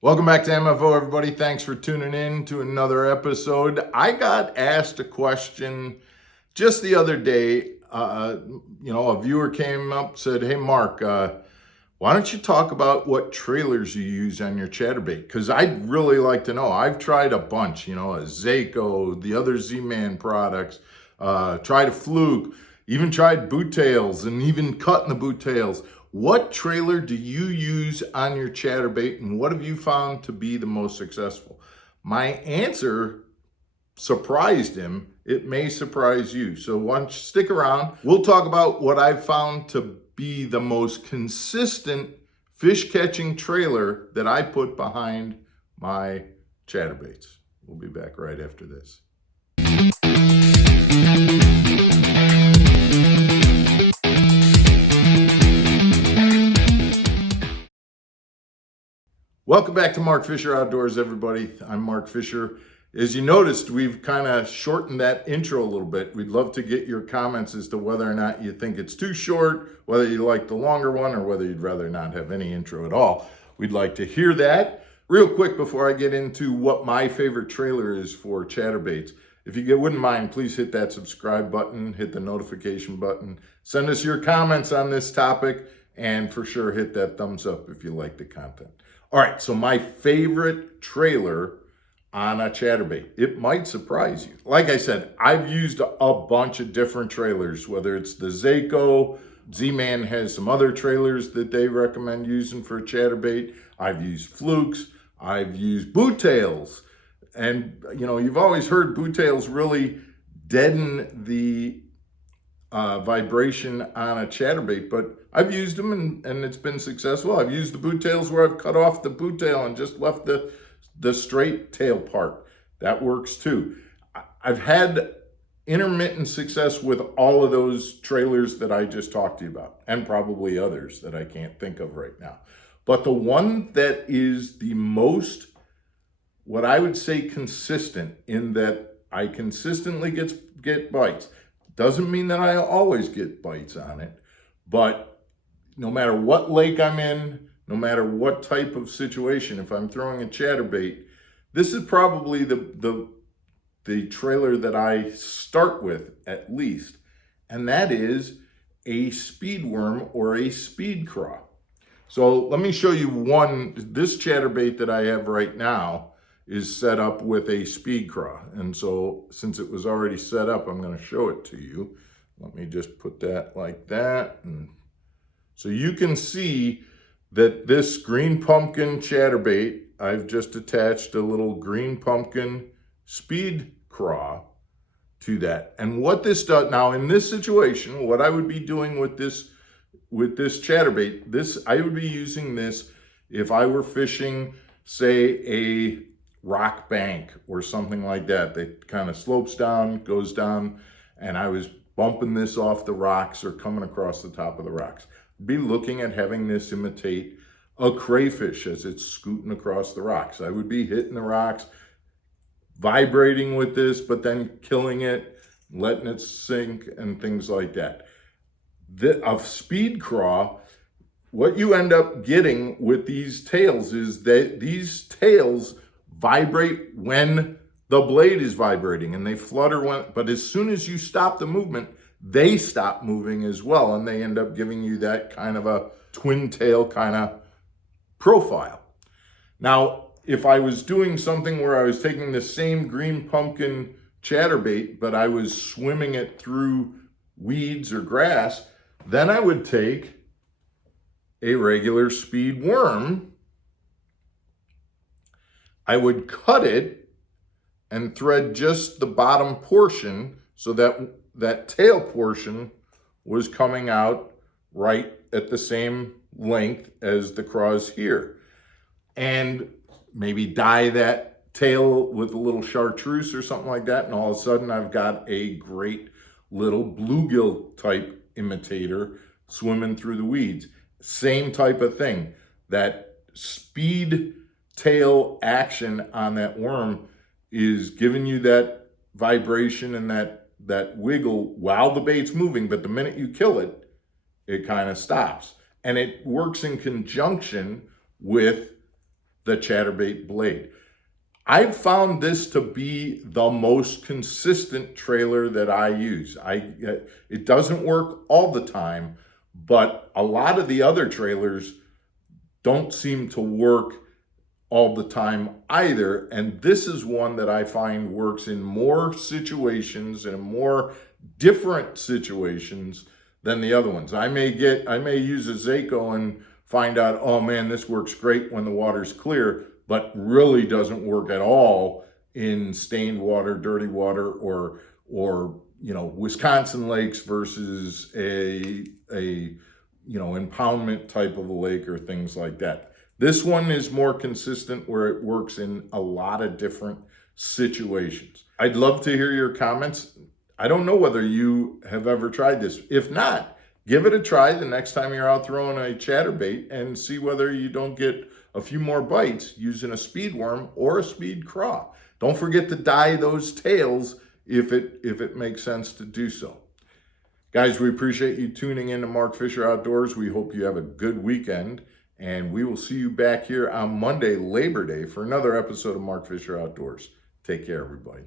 Welcome back to MFO, everybody. Thanks for tuning in to another episode. I got asked a question just the other day. A viewer came up, said, "Hey, Mark, why don't you talk about what trailers you use on your ChatterBait? Because I'd really like to know. I've tried a bunch, a Zaco, the other Z-Man products, tried a Fluke, even tried boot tails and even cutting the boot tails. What trailer do you use on your ChatterBait, and what have you found to be the most successful?" My answer surprised him. It may surprise you. So why don't you stick around? We'll talk about what I've found to be the most consistent fish catching trailer that I put behind my chatterbaits. We'll be back right after this. Welcome back to Mark Fisher Outdoors, everybody. I'm Mark Fisher. As you noticed, we've kind of shortened that intro a little bit. We'd love to get your comments as to whether or not you think it's too short, whether you like the longer one, or whether you'd rather not have any intro at all. We'd like to hear that. Real quick before I get into what my favorite trailer is for chatterbaits, if you wouldn't mind, please hit that subscribe button, hit the notification button, send us your comments on this topic, and for sure hit that thumbs up if you like the content. All right, so my favorite trailer on a chatterbait. It might surprise you. Like I said, I've used a bunch of different trailers, whether it's the Zaco, Z-Man has some other trailers that they recommend using for a chatterbait. I've used Flukes, I've used boot tails. And you've always heard boot tails really deaden the vibration on a chatterbait, but I've used them and it's been successful. I've used the boot tails where I've cut off the boot tail and just left the straight tail part. That works too. I've had intermittent success with all of those trailers that I just talked to you about, and probably others that I can't think of right now. But the one that is the most, what I would say, consistent, in that I consistently get bites. Doesn't mean that I always get bites on it, but no matter what lake I'm in, no matter what type of situation, if I'm throwing a chatterbait, this is probably the trailer that I start with at least, and that is a speed worm or a speed craw. So let me show you one. This chatterbait that I have right now is set up with a speed craw. And so since it was already set up, I'm going to show it to you. Let me just put that like that. And so you can see that this green pumpkin chatterbait, I've just attached a little green pumpkin speed craw to that. And what this does now in this situation, what I would be doing with this chatterbait, I would be using this if I were fishing, say, a rock bank or something like that. That kind of slopes down, goes down, and I was bumping this off the rocks or coming across the top of the rocks. Be looking at having this imitate a crayfish as it's scooting across the rocks. I would be hitting the rocks, vibrating with this, but then killing it, letting it sink, and things like that. A speed craw, what you end up getting with these tails is that these tails vibrate when the blade is vibrating, and they flutter but as soon as you stop the movement, they stop moving as well, and they end up giving you that kind of a twin tail kind of profile. Now, if I was doing something where I was taking the same green pumpkin chatterbait, but I was swimming it through weeds or grass, then I would take a regular speed worm. I would cut it and thread just the bottom portion so that tail portion was coming out right at the same length as the craws here. And maybe dye that tail with a little chartreuse or something like that, and all of a sudden I've got a great little bluegill type imitator swimming through the weeds. Same type of thing. That speed tail action on that worm is giving you that vibration and that wiggle while the bait's moving, but the minute you kill it, it kind of stops. And it works in conjunction with the ChatterBait blade. I've found this to be the most consistent trailer that I use. It doesn't work all the time, but a lot of the other trailers don't seem to work all the time either. And this is one that I find works in more situations and more different situations than the other ones. I may use a Zaco and find out, oh man, this works great when the water's clear, but really doesn't work at all in stained water, dirty water, or Wisconsin lakes versus a impoundment type of a lake or things like that. This one is more consistent where it works in a lot of different situations. I'd love to hear your comments. I don't know whether you have ever tried this. If not, give it a try the next time you're out throwing a chatterbait and see whether you don't get a few more bites using a speed worm or a speed craw. Don't forget to dye those tails if it makes sense to do so. Guys, we appreciate you tuning in to Mark Fisher Outdoors. We hope you have a good weekend, and we will see you back here on Monday, Labor Day, for another episode of Mark Fisher Outdoors. Take care, everybody.